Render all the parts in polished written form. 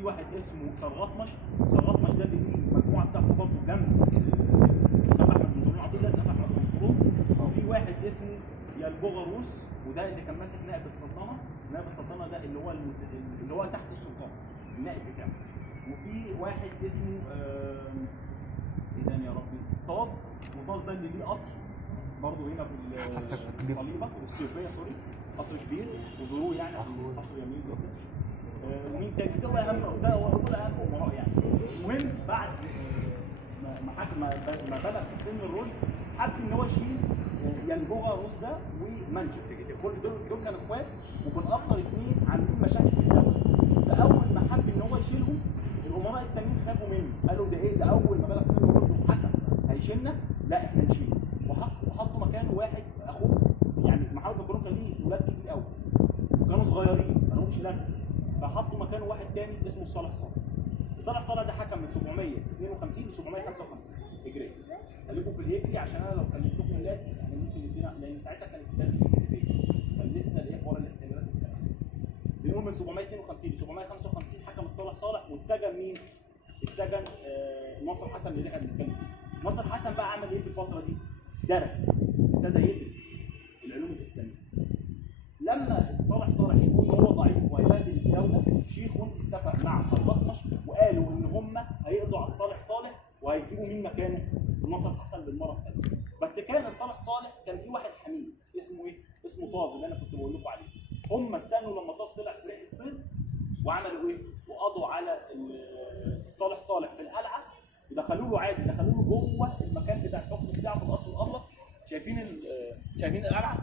في واحد اسمه سرغطمش. سرغطمش ده اللي فيه المجموعه بتاعته برضه جنب احمد بن طولون، عبد الله اسف احمد بن طولون. وفي واحد اسمه يلبغروس، وده اللي كان ماسك نائب السلطنه. نائب السلطنه ده اللي هو تحت السلطان، النائب بتاعه. وفي واحد اسمه ايه تاني يا ربي؟ طاز. وطاز ده اللي ليه قصر برضه هنا في الصليبه الصيفيه، سوري، قصر كبير وزروع يعني، قصر جميل جدا. ومين تاني؟ دول اهم امراء يعني. المهم بعد ما بلغ في سن الرشد حب ان هو يشيل يلبغروس ده ومنجل. كل دول كانوا اخوات، وكان اكتر اثنين عاملين مشاكل في الدوله. فاول ما حب ان هو يشيلهم الامراء التانيين خافوا منه، قالوا ده ايه ده؟ اول ما بلغ سن الرشد وحكم هيشيلنا، لا احنا نشيله. وحطوا مكانه واحد اخوه، يعني محمد بن طولون كان ليه ولاد كتير قوي وكانوا صغيرين ما لهمش لازمه، فحطوا مكانه واحد تاني اسمه صالح صالح. صالح صالح ده حكم من 752 ل 755 هجريه. خليكم في الهجري عشان انا لو كلمتكم دلوقتي يعني ممكن يدينا، لان ساعتها كانت كان لسه الايه حوار الاحتلالات والكلام ده. بنقول من 752 ل 755 حكم الصالح صالح، واتسجن مين؟ اتسجن ناصر حسن اللي احنا بنتكلم فيه. ناصر حسن بقى عمل ايه في الفتره دي؟ درس، ابتدى يدرس العلوم الاسلاميه. لما صالح صالح يكون هو ضعيف وهيبهدل الدوله، شيخ اتفق مع سرغطمش وقالوا ان هم هيقضوا على الصالح صالح وهيجيبوا مين مكانه؟ ناصر حسن بالمره الثانيه. بس كان الصالح صالح كان في واحد حميد اسمه ايه؟ اسمه طاز اللي انا كنت بقول لكم عليه. هم استنوا لما طاز طلع في رحله صيد وعملوا ايه؟ وقضوا على الصالح صالح في القلعه ودخلوا له عادي، دخلوا له جوه المكان بتاع الحكم بتاعه في القصر الابيض. شايفين القلعه؟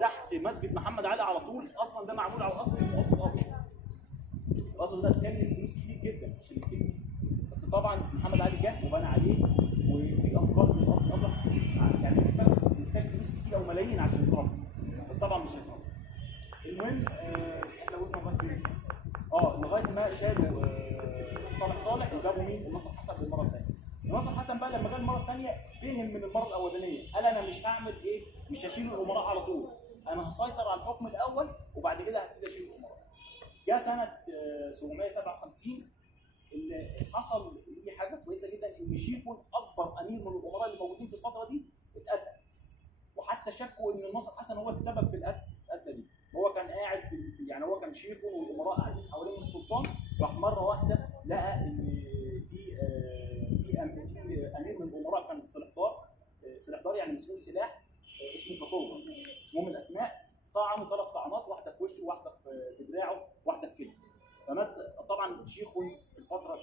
تحت مسجد محمد علي على طول، اصلا ده معمول على القصر اسمه قصر الابيض. القصر ده اتكلف فلوس كتير جدا عشان يتبني، بس طبعا محمد علي جه وبنى عليه، وفي انقاض من القصر الابيض يعني محتاج فلوس كتير او ملايين عشان يتربى، بس طبعا مش هيتربى. المهم احنا قلنا لغايه فين؟ لغايه ما شالوا صالح صالح وجابوا مين؟ ناصر حسن بالمره الثانيه. ناصر حسن بقى لما جه المره الثانيه فهم من المره الاولانيه، قال انا مش هعمل ايه؟ مش هشيل الامراء على طول، انا هسيطر على الحكم الاول وبعد كده هبتدي اشيل الامراء. جاء سنه 757 اللي حصل ليه حاجه كويسه جدا، ان شيخون اكبر امير من الامراء اللي موجودين في الفتره دي اتقتل، وحتى شكوا ان ناصر حسن هو السبب في القتله دي. هو كان قاعد يعني هو كان شيخون والامراء قاعدين حوالين السلطان، راح مره واحده لقى ان في امير من الامراء كان السلحدار يعني مسؤول سلاح اسمه كطوبه، مش مهم الاسماء، طعنه 3 طعنات، واحده في وشه واحده في دراعه واحده في كتفه. فمات طبعا شيخه في الفتره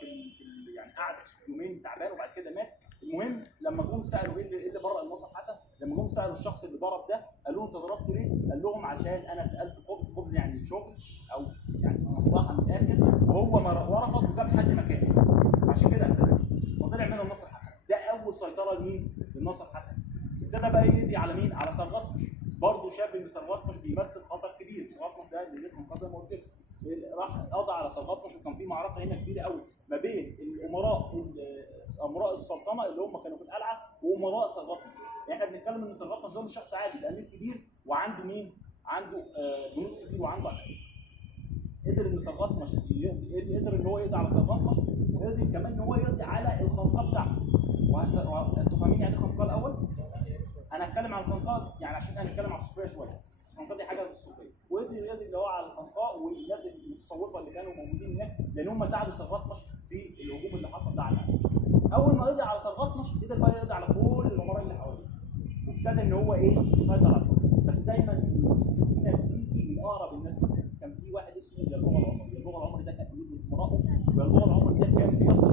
يعني قعد يومين تعبان وبعد كده مات. المهم لما جم سالوا ايه اللي برأ ناصر حسن، لما جم سالوا الشخص اللي ضرب ده قال لهم انت ضربته ليه؟ قال لهم عشان انا سالت خبز يعني شغل او يعني مصلحه من الاخر، وهو ورفض وجاب حد مكانه عشان كده قتله، وطلع منه ناصر حسن. ده اول سيطره لمين؟ لناصر حسن. ابتدى بقى يدي على مين؟ على سرغطمش. برضه شاف ان سرغطمش بيمثل خطر كبير. سرغطمش ده اللي ليه خطر ما قلت لكم، راح قضى على سرغطمش، وكان في معركه هنا كبيره قوي ما بين امراء السلطنه اللي هم كانوا في القلعه وامراء سرغطمش. يعني احنا بنتكلم ان سرغطمش ده مش شخص عادي، ده امير كبير وعنده مين؟ عنده جنود كتير وعنده عساكر. قدر ان سرغطمش قدر ان هو يقضي على سرغطمش، وقدر كمان ان هو يقضي على الخنقاء بتاعته. انتوا فاهمين يعني ايه خنقاء الاول؟ انا هتكلم عن الخنقاء يعني عشان انا هنتكلم على الصوفيه شويه. الخنقاء دي حاجه في الصوفيه، وقدر يقضي اللي هو على الخنقاء والناس المتصوفه اللي كانوا موجودين هناك، لان هم ساعدوا سرغطمش في الهجوم اللي حصل ده على اول ما قضي على سرغطمش قدر بقى يقضي على كل الامراء اللي حواليه، وابتدى ان هو يسيطر على الحكم. بس دايما السكينه بتيجي من اقرب الناس. كان في واحد اسمه يلبغ العمري. يلبغ العمري ده كان امير من امرائه، ويلبغ العمري ده كان بيصل